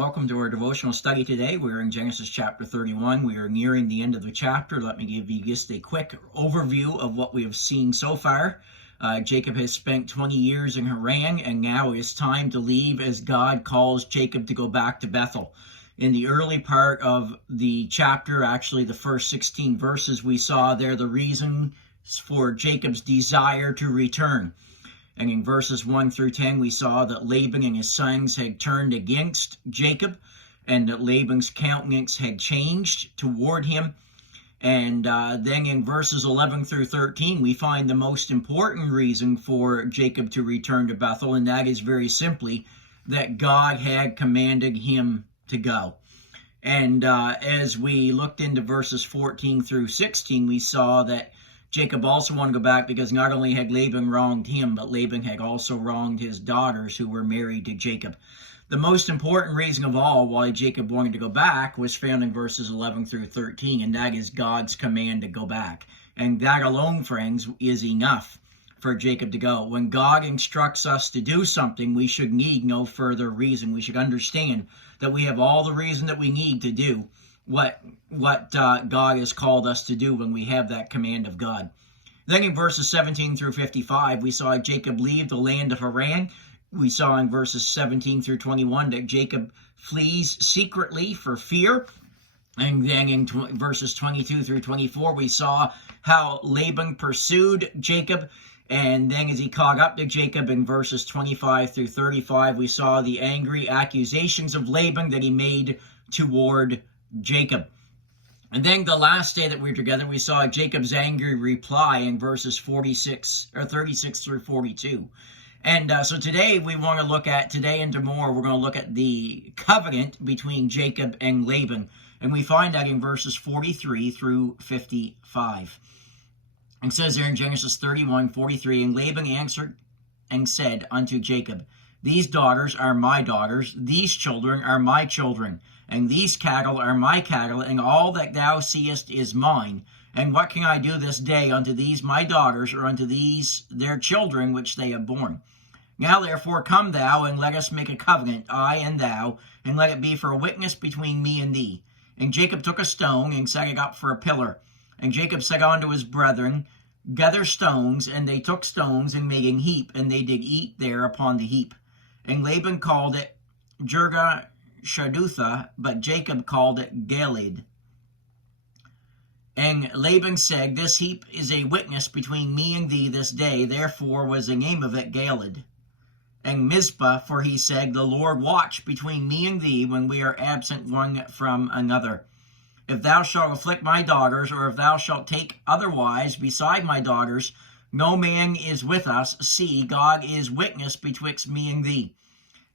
Welcome to our devotional study today. We're in Genesis chapter 31. We are nearing the end of the chapter. Let me give you just a quick overview of what we have seen so far. Jacob has spent 20 years in Haran, and now it is time to leave as God calls Jacob to go back to Bethel. In the early part of the chapter, actually the first 16 verses, we saw there the reason for Jacob's desire to return. And in verses 1 through 10, we saw that Laban and his sons had turned against Jacob, and that Laban's countenance had changed toward him. And then in verses 11 through 13, we find the most important reason for Jacob to return to Bethel, and that is very simply that God had commanded him to go. And as we looked into verses 14 through 16, we saw that Jacob also wanted to go back because not only had Laban wronged him, but Laban had also wronged his daughters who were married to Jacob. The most important reason of all why Jacob wanted to go back was found in verses 11 through 13, and that is God's command to go back. And that alone, friends, is enough for Jacob to go. When God instructs us to do something, we should need no further reason. We should understand that we have all the reason that we need to do what God has called us to do when we have that command of God. Then in verses 17 through 55, we saw Jacob leave the land of Haran. We saw in verses 17 through 21 that Jacob flees secretly for fear. And then in verses 22 through 24, we saw how Laban pursued Jacob. And then as he caught up to Jacob in verses 25 through 35, we saw the angry accusations of Laban that he made toward Jacob. And then the last day that we were together, we saw Jacob's angry reply in verses 36 through 42. And so today we want to look at, today and tomorrow, we're going to look at the covenant between Jacob and Laban. And we find that in verses 43 through 55. It says there in Genesis 31:43, and Laban answered and said unto Jacob, These daughters are my daughters, these children are my children, and these cattle are my cattle, and all that thou seest is mine. And what can I do this day unto these my daughters, or unto these their children which they have borne? Now therefore come thou, and let us make a covenant, I and thou, and let it be for a witness between me and thee. And Jacob took a stone, and set it up for a pillar. And Jacob said unto his brethren, Gather stones, and they took stones, and made an heap, and they did eat there upon the heap. And Laban called it Jegar-Shadutha, but Jacob called it Galeed. And Laban said, This heap is a witness between me and thee this day, therefore was the name of it Galeed. And Mizpah, for he said, The Lord watch between me and thee when we are absent one from another. If thou shalt afflict my daughters, or if thou shalt take otherwise beside my daughters, no man is with us. See, God is witness betwixt me and thee.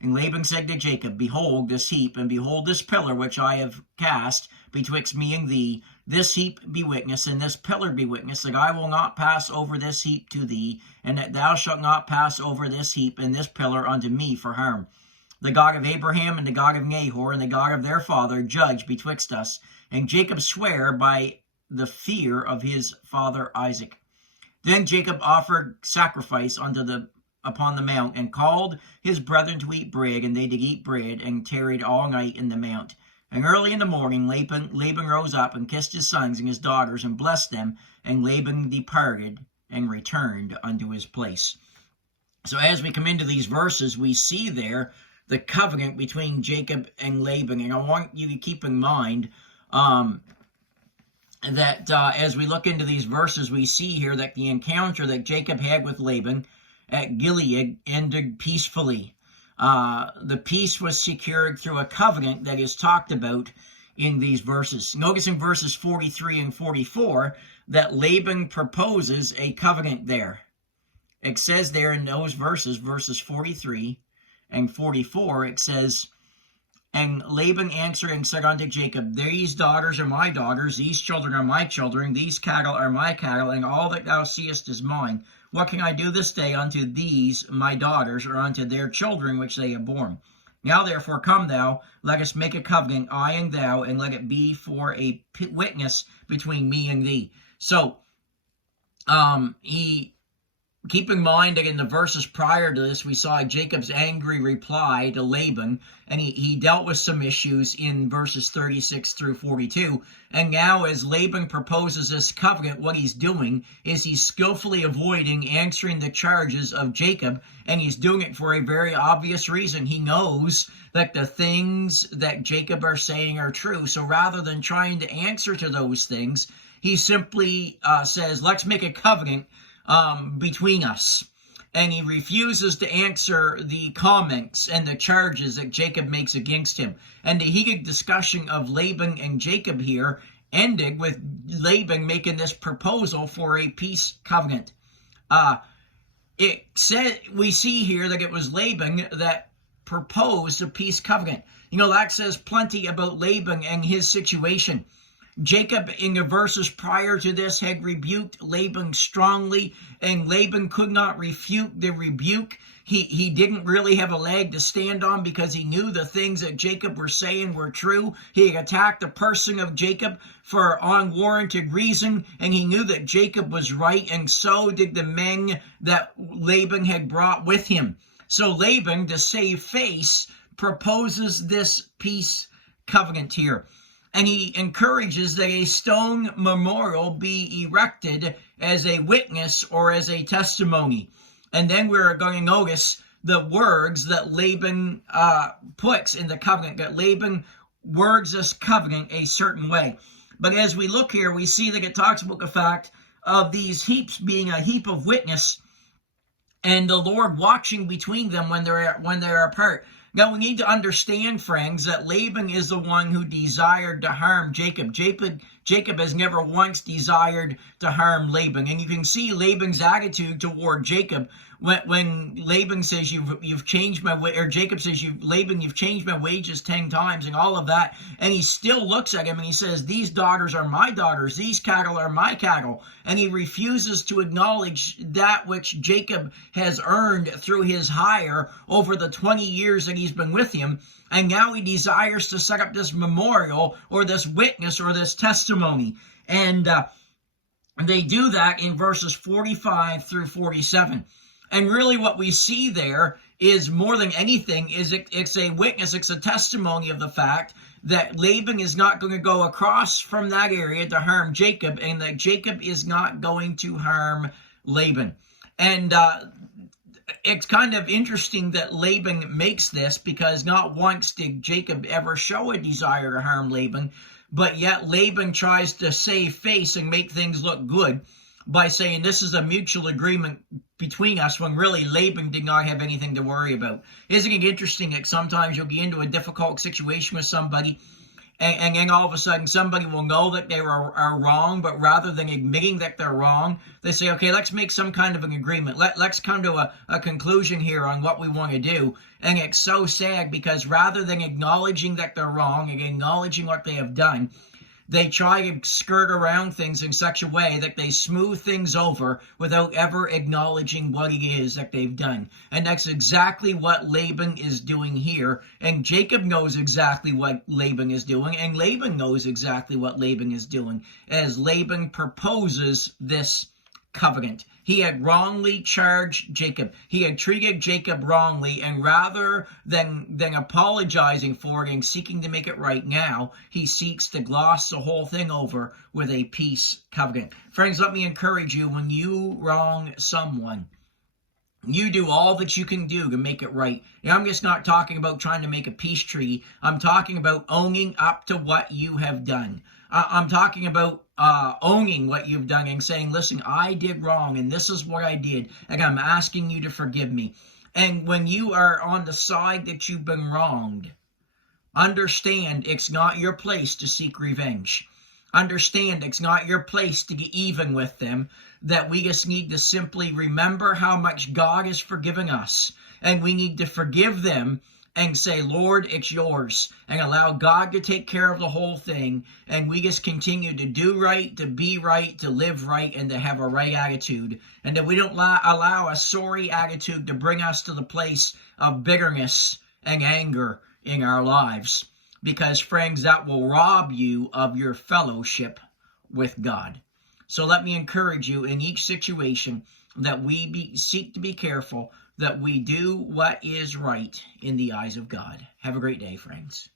And Laban said to Jacob, Behold this heap, and behold this pillar which I have cast betwixt me and thee. This heap be witness, and this pillar be witness, that I will not pass over this heap to thee, and that thou shalt not pass over this heap and this pillar unto me for harm. The God of Abraham and the God of Nahor and the God of their father judge betwixt us. And Jacob sware by the fear of his father Isaac. Then Jacob offered sacrifice upon the mount, and called his brethren to eat bread, and they did eat bread, and tarried all night in the mount. And early in the morning Laban rose up, and kissed his sons and his daughters, and blessed them, and Laban departed, and returned unto his place. So as we come into these verses, we see there the covenant between Jacob and Laban, and I want you to keep in mind that as we look into these verses, we see here that the encounter that Jacob had with Laban at Gilead ended peacefully. The peace was secured through a covenant that is talked about in these verses. Notice in verses 43 and 44 that Laban proposes a covenant there. It says there in those verses 43 and 44, it says, And Laban answered and said unto Jacob, These daughters are my daughters, these children are my children, these cattle are my cattle, and all that thou seest is mine. What can I do this day unto these my daughters, or unto their children which they have borne? Now therefore come thou, let us make a covenant, I and thou, and let it be for a witness between me and thee. So, Keep in mind that in the verses prior to this, we saw Jacob's angry reply to Laban, and he dealt with some issues in verses 36 through 42. And now as Laban proposes this covenant, what he's doing is he's skillfully avoiding answering the charges of Jacob, and he's doing it for a very obvious reason. He knows that the things that Jacob are saying are true. So rather than trying to answer to those things, he simply says, let's make a covenant between us. And he refuses to answer the comments and the charges that Jacob makes against him. And the heated discussion of Laban and Jacob here ended with Laban making this proposal for a peace covenant. We see here that it was Laban that proposed a peace covenant. That says plenty about Laban and his situation. Jacob, in the verses prior to this, had rebuked Laban strongly, and Laban could not refute the rebuke. He didn't really have a leg to stand on because he knew the things that Jacob were saying were true. He had attacked the person of Jacob for unwarranted reason, and he knew that Jacob was right, and so did the men that Laban had brought with him. So Laban, to save face, proposes this peace covenant here. And he encourages that a stone memorial be erected as a witness or as a testimony. And then we're going to notice the words that Laban puts in the covenant, that Laban words this covenant a certain way. But as we look here, we see that it talks about the fact of these heaps being a heap of witness and the Lord watching between them when they're apart. Now, we need to understand, friends, that Laban is the one who desired to harm Jacob. Jacob has never once desired to harm Laban. And you can see Laban's attitude toward Jacob when Laban says, you've changed my way, or Jacob says, Laban, you've changed my wages 10 times and all of that. And he still looks at him and he says, these daughters are my daughters, these cattle are my cattle. And he refuses to acknowledge that which Jacob has earned through his hire over the 20 years that he's been with him. And now he desires to set up this memorial or this witness or this testimony. And they do that in verses 45 through 47. And really what we see there is more than anything is it's a witness, it's a testimony of the fact that Laban is not going to go across from that area to harm Jacob, and that Jacob is not going to harm Laban. And it's kind of interesting that Laban makes this, because not once did Jacob ever show a desire to harm Laban, but yet Laban tries to save face and make things look good by saying this is a mutual agreement between us, when really Laban did not have anything to worry about. Isn't it interesting that sometimes you'll get into a difficult situation with somebody, and then all of a sudden somebody will know that they are wrong, but rather than admitting that they're wrong, they say, okay, let's make some kind of an agreement. Let's come to a conclusion here on what we want to do. And it's so sad, because rather than acknowledging that they're wrong and acknowledging what they have done, they try to skirt around things in such a way that they smooth things over without ever acknowledging what it is that they've done. And that's exactly what Laban is doing here. And Jacob knows exactly what Laban is doing, and Laban knows exactly what Laban is doing, as Laban proposes this covenant. He had wrongly charged Jacob. He had treated Jacob wrongly, and rather than apologizing for it and seeking to make it right now, he seeks to gloss the whole thing over with a peace covenant. Friends, let me encourage you, when you wrong someone, you do all that you can do to make it right. And I'm just not talking about trying to make a peace treaty. I'm talking about owning up to what you have done. I'm talking about owning what you've done and saying, listen, I did wrong and this is what I did, and I'm asking you to forgive me. And when you are on the side that you've been wronged, understand it's not your place to seek revenge. Understand it's not your place to get even with them, that we just need to simply remember how much God has forgiven us, and we need to forgive them and say, Lord, it's yours, and allow God to take care of the whole thing, and we just continue to do right, to be right, to live right, and to have a right attitude, and that we don't allow a sorry attitude to bring us to the place of bitterness and anger in our lives, because, friends, that will rob you of your fellowship with God. So let me encourage you, in each situation, that we seek to be careful, that we do what is right in the eyes of God. Have a great day, friends.